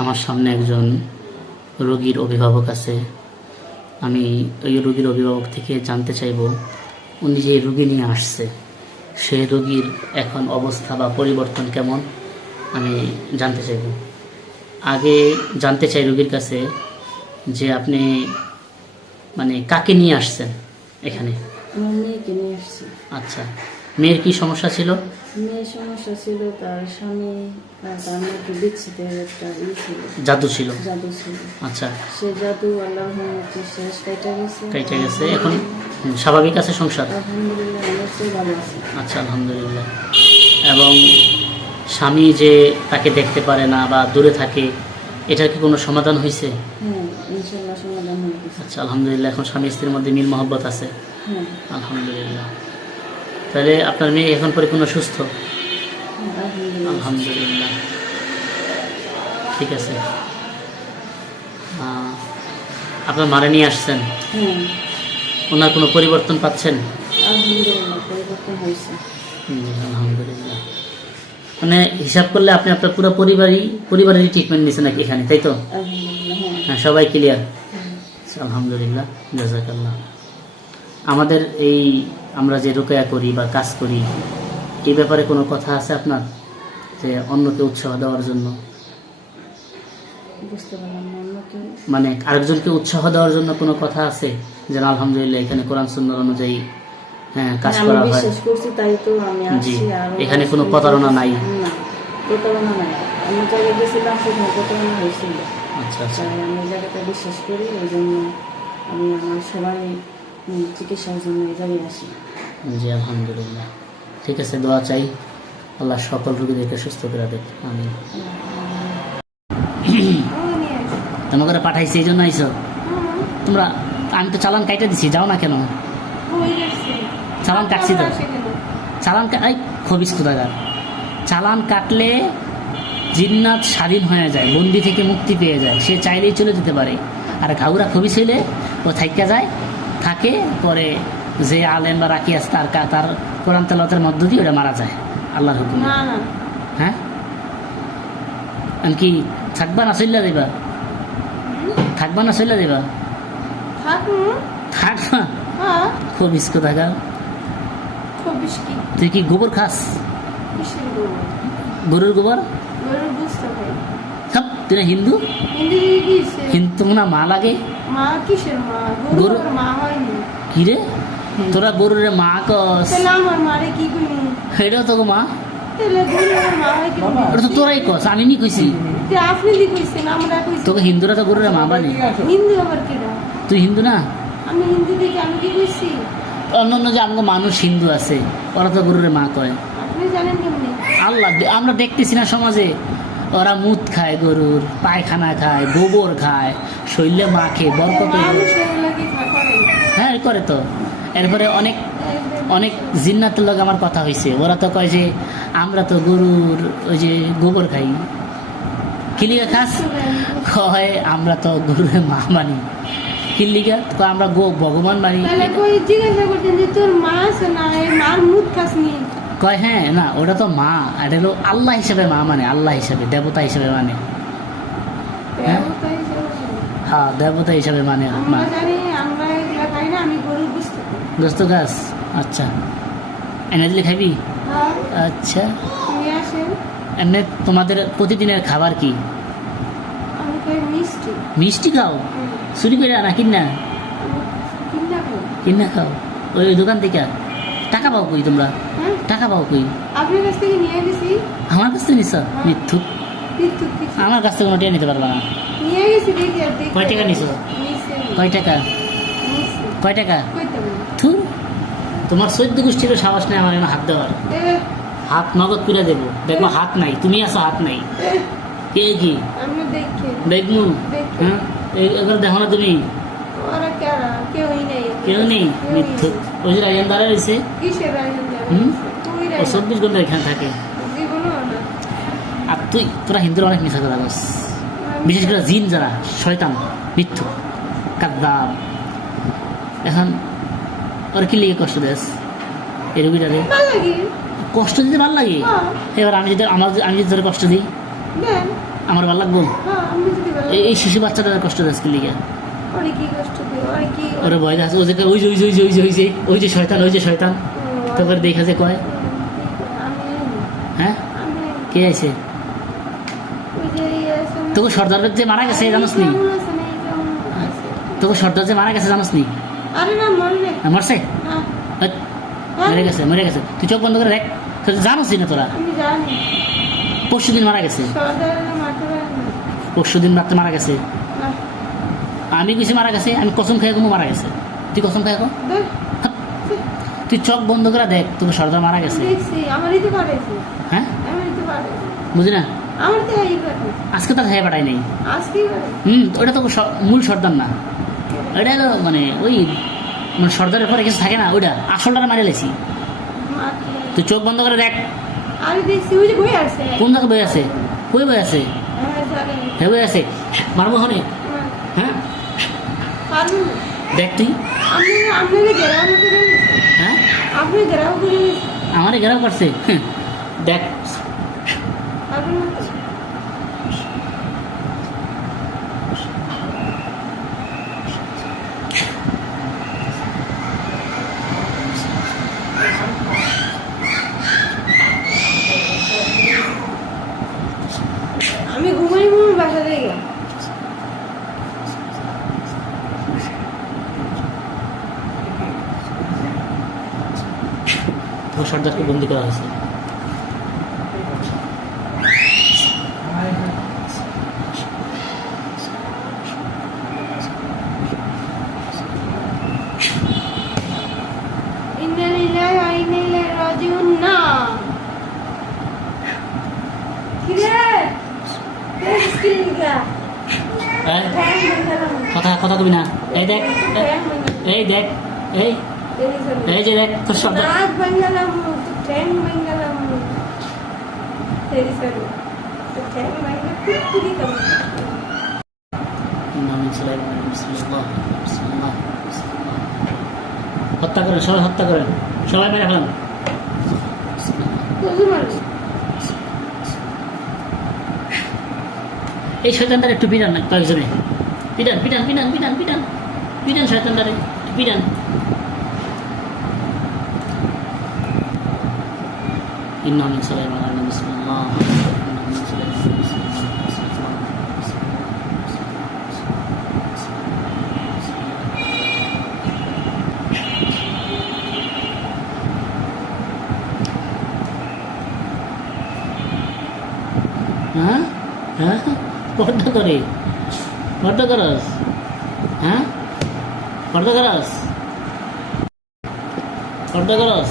আমার সামনে একজন রোগীর অভিভাবক আছে। আমি ওই রোগীর অভিভাবক থেকে জানতে চাইব উনি যে রোগী নিয়ে আসছে সেই রোগীর এখন অবস্থা বা পরিবর্তন কেমন আমি জানতে চাইব। আগে জানতে চাই রোগীর কাছে যে আপনি মানে কাকে নিয়ে আসছেন এখানে? মেয়েকে নিয়ে আসছি। আচ্ছা, মেয়ের কি সমস্যা ছিল? মেয়ের সমস্যা ছিল তার স্বামী তার মেয়েকে বিচ্ছেদের একটা ছিল, জাদু ছিল। জাদু ছিল। আচ্ছা, সে জাদু আল্লাহর রহমতে শেষ কেটে গেছে। এখন স্বাভাবিক আছে সংসার? আলহামদুলিল্লাহ, অনেকটাই ভালো আছে। আচ্ছা, আলহামদুলিল্লাহ। এবং স্বামী যে তাকে দেখতে পারে না বা দূরে থাকে, এটার কি কোনো সমাধান হয়েছে? হ্যাঁ, ইনশাআল্লাহ সমাধান হয়ে গেছে। আচ্ছা, আলহামদুলিল্লাহ। এখন স্বামী স্ত্রীর মধ্যে মিল মহব্বত আছে? হ্যাঁ, আলহামদুলিল্লাহ। তাহলে আপনার মেয়ে এখন পরিপূর্ণ সুস্থ? আলহামদুলিল্লাহ। আলহামদুলিল্লাহ, ঠিক আছে। আপনার মারে নিয়ে আসছেন, হ্যাঁ, ওনার কোনো পরিবর্তন পাচ্ছেন? আলহামদুলিল্লাহ, পরিবর্তন হয়েছে। আলহামদুলিল্লাহ। মানে হিসাব করলে আপনি আপনার পুরো পরিবারেরই ট্রিটমেন্ট নিয়েছেন নাকি এখানে, তাই তো? আলহামদুলিল্লাহ, হ্যাঁ, সবাই ক্লিয়ার? আলহামদুলিল্লাহ, জাযাকাল্লাহ। আমাদের এই আমরা যে রুকিয়া করি বা কাজ করি, এই ব্যাপারে কোনো কথা আছে আপনার, যে অন্যকে উৎসাহ দেওয়ার জন্য? বুঝতে পারলাম না, অন্য কেউ মানে আরেকজনকে উৎসাহ দেওয়ার জন্য কোনো কথা আছে যেন আলহামদুলিল্লাহ এখানে কোরআন সুন্নাহ অনুযায়ী কাজ করা হয়? বিশ্বাস করছি, তাই তো আমি জি, আসছি। আর এখানে কোনো প্রতারণা নাই? না, প্রতারণা নাই। আমি জায়গায় গেছিলাম, সেখানে প্রতারণা হয়েছিল। আচ্ছা আচ্ছা, তাই আমি এই জায়গাটা বিশ্বাস করি, এই জন্য আমি আমার সবাই চিকিৎসার জন্য এই জায়গায় আসি। জি, আলহামদুলিল্লাহ। ঠিক আছে, দোয়া চাই আল্লাহ সকল রোগীদেরকে সুস্থ করে দেখ। আমি তোমাকে পাঠাইছি এই জন্য আইসো তোমরা? আমি তো চালান কাইটা দিছি, যাও না কেন? চালান কাটছি তো। চালান খবিস কোথাকার। চালান কাটলে জিন্নাত স্বাধীন হয়ে যায়, বন্দি থেকে মুক্তি পেয়ে যায়, সে চাইলেই চলে যেতে পারে। আর ঘাউরা খবিস হইলে ও থাইকা যায়, থাকে, পরে যে আলেম বা রাখি আছে তার কোরআন তেলাওয়াতের মধ্য দিয়ে ওটা মারা যায় আল্লাহর হুকুম। হ্যাঁ, কি থাকবা না চল্লা দেবা? থাকবা না চল্লা দেবা? থাকবা। খবিস কোথাকার। তুই কি গোবর খাস? গরুর গোবর? তুই না হিন্দু? হিন্দু না মা লাগে? গরু কি রে তোরা গরুর মা কস? এটাও তো মা, ওটা তো তোরাই কস, আমি নি কইছি। তোকে হিন্দুরা তো গরুর মা বানে। তুই হিন্দু না? অন্য যে আমাকে মানুষ হিন্দু আছে, ওরা তো গরুর মা কয়। আল্লাহ, আমরা দেখতেছি না সমাজে ওরা মুত খায়, গরুর পায়খানা খায়, গোবর খায়, শৈলে মাখে, বরকত। হ্যাঁ করে তো। এরপরে অনেক অনেক জিন্নাতের লোক আমার কথা হয়েছে, ওরা তো কয় যে আমরা তো গরুর ওই যে গোবর খাই। কিলিগা খাস? কয় আমরা তো গরুর মা মানি। কিলিগা আমরা ভগবান মানি। কয় হ্যাঁ না, ওটা তো মা, এটা হলো আল্লাহ হিসেবে মা মানে, আল্লাহ হিসেবে, দেবতা হিসেবে মানে। হ্যাঁ, দেবতা হিসেবে মানে মা। দোস্ত গাছ? আচ্ছা, এনে দিলে খাবি? আচ্ছা, এমনি তোমাদের প্রতিদিনের খাবার কি? মিষ্টি খাও? চুরি করে আনা কিনা? কিনা খাও? ওই দোকান থেকে? টাকা পাও কই তোমরা? টাকা পাও কই? আপনার কাছ থেকে নিয়ে গেছি। আমার কাছ থেকে নিছ? মিথ্যুক, আমার কাছ থেকে কোনো টিয়া নিতে পারবা না। নিয়ে গেছি। কয় টাকা নিছ? কয় টাকা? কয় টাকা? থুর, তোমার 14 গোষ্ঠীরও সাহস নেই আমার হাত দেওয়ার। হাত নগদ করে দেবো, দেখবো হাত নাই, তুমি আসো হাত নাই। কে কি দেখবো? হ্যাঁ, এবার দেখো না তুমি, কেউ নেই। মিথ্যুক। ওই যে রাজেন্দারা রয়েছে, ও 24 ঘন্টা এখানে থাকে। আর তোরা হিন্দুরা অনেক মিথ্যা কথা বলছ, বিশেষ করে জিন যারা শয়তান, মিথ্যুক, কাদ্দাব। এখন ওরা কি লেগে কষ্ট দেস এই রোগীটারে? কষ্ট দিতে ভালো লাগে। এবার আমি যদি তোর কষ্ট দিই, আমার ভালো লাগবো হ্যাঁ আমি যদি ভালো এই শিশু বাচ্চাদের কষ্ট দিচ্ছে লিগে ওরে কি কষ্ট দিই ওরে কি ওরা ভয় আছে ওই যে ওই যে ওই যে ওই যে ওই যে ওই যে ওই যে শয়তান ওই যে শয়তান তারপরে দেখা যে কয় হ্যাঁ কে আছে তোকে সর্দারের যে মারা গেছে জানোস নি তোকে সর্দার যে মারা গেছে জানোস নি আরে না মরে মরছে হেৎ, মরে গেছে তুই চোখ বন্ধ করে দেখ তুই জানোস না তোরা আমি জানি পরশুদিন মারা গেছে সর্দারের মারতে পারে না পরশুদিন রাত্রে মারা গেছে আমি কিছু মারা গেছে আমি কসম খেয়ে কোনো মারা গেছে তুই কসম খেয়ে কো? দেখ তুই চোখ বন্ধ করে দেখ তোকে সর্দার মারা গেছে দেখছি আমারই তো পারেছে হ্যাঁ আমারই তো পারে বুঝি না আমার তো এই পারে আজকে তার হ্যাঁ পাঠাই নাই আজকেই পারে ওটা তো মূল সর্দার না ওইটা হলো মানে ওই মানে সর্দারের পরে কিছু থাকে না ওইটা আসলটা মারে লেছি মারতে পারে। তুই চোখ বন্ধ করে দেখ আরে দেখছি ওই যে বই আছে কোন জায়গায় বই আছে কই বই আছে আমার জায়গায় হ্যাঁ বই আছে মারবো হনে হ্যাঁ পারবো না দেখ তুই আপনি আপনাদের গ্রাম করে হ্যাঁ আপনি গ্রাম করে আমারে ঘেরাও করছে দেখ পারবেন না তো? আমি ঘুমাই ঘুমাই বাসা থেকে তোর সর্দারকে বন্দি করা হয়েছে ইন্না লিল্লাহি ওয়া ইন্না ইলাইহি রাজিউন না কিরে তেসকিলগা এই, ফ্যান বন্ধ কথা কথা কবি না এই দেখ এই দেখ এই এই যে দেখ তোর সর্দার নাক বাঙ্গালাম তো ট্রেন বাঙ্গালাম তেরি সর তো ট্রেন বাঙ্গালা কুকুরি কম হত্যা করেন সবাই হত্যা করেন সবাই মেরে ফেলান বুঝু মার এই শয়তানটার একটু পিটান না কয়েকজনে পিটান পিটান পিটান পিটান পিটান পিটান শয়তানটারে পিটান ইন্না মিন সুলাইমান আলাইহি বিসমিল্লাহ হ্যাঁ হ্যাঁ পর্দা করে পর্দা করস হ্যাঁ পর্দা করস পর্দা করস